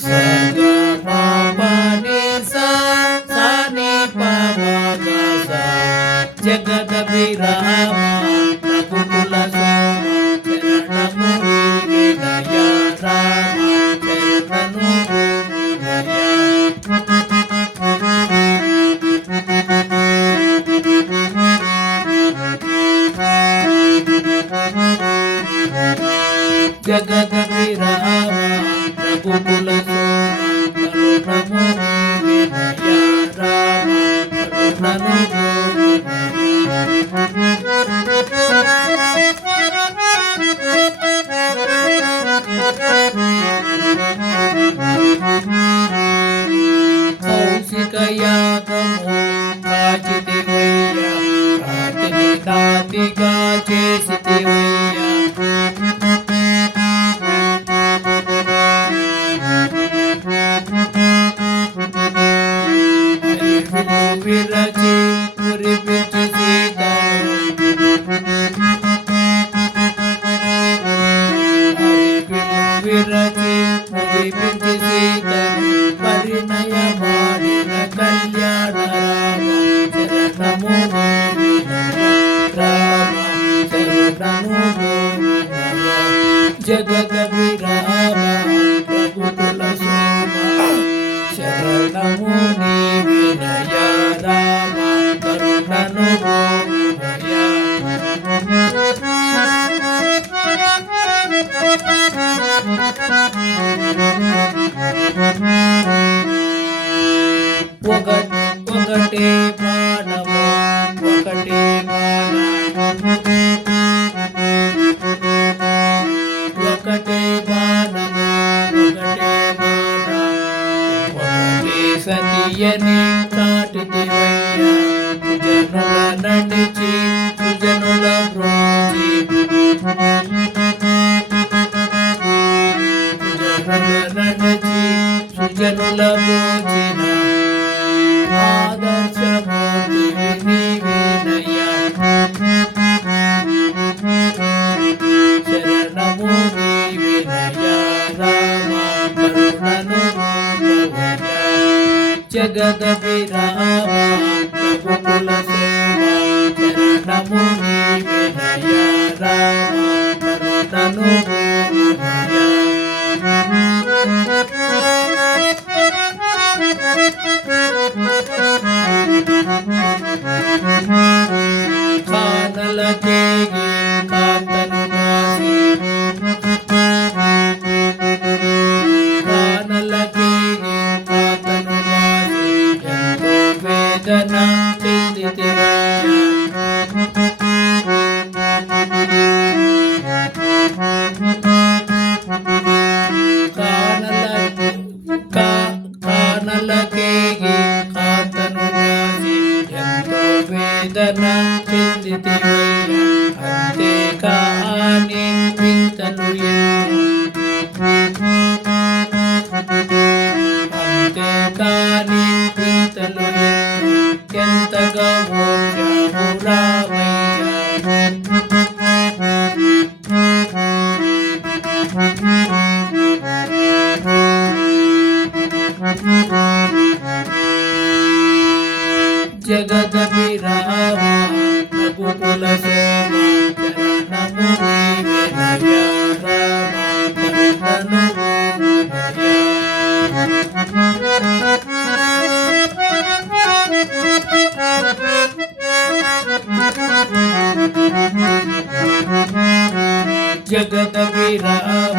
sa ga ma pa ni sa ni pa ma ga sa జగద విరామ రఘుకుల సోమ చరణము వినయ రామ చరణము జగద విరామ రఘుకుల సోమ కరుణము వినయ రామ కరుణము కౌశికయాగము కాచితివయ్య రాతిని నాతిగా చేసితివయ్య విరచి మురిపించి సీతను విరచి మురిపించి సీతను పరిణయ మాడిన కళ్యాణ రామ చరణము రామ చరణము జగద విరామ రఘుకుల సోమ శరణము నీ వినయ రామ కరుణను వినయ ఒకటే ప్రాణము ఒకటే ఒకటే బాణము ఒకటే బాణ ఒకటే సతియని చాటిదివయ్య సుజనుల నడిచి సుజనుల బ్రోచి నడిచి సుజనుల బ్రోచిన ఆదర్శమూర్తి వినయ శరణము వినయ రామ కరుణను జగద విరామ రఘుకుల సోమ శరణము వినయ రామ కరుణను కానలకే కాంతను నాసి కానలకే కాంతను నాసి ఎంతో వేదన చెందితివయ్య కానలకే కాంతను నాసి ఎంతో వేదన చెందితివయ్య అంతే కాని వింతలు అంతే కాని వింతలు ఎంతగా ఓర్చావు రామయ్య జగద విరామ రఘుకుల సోమ చరణము వినయ రామ కరుణను జగద విరామ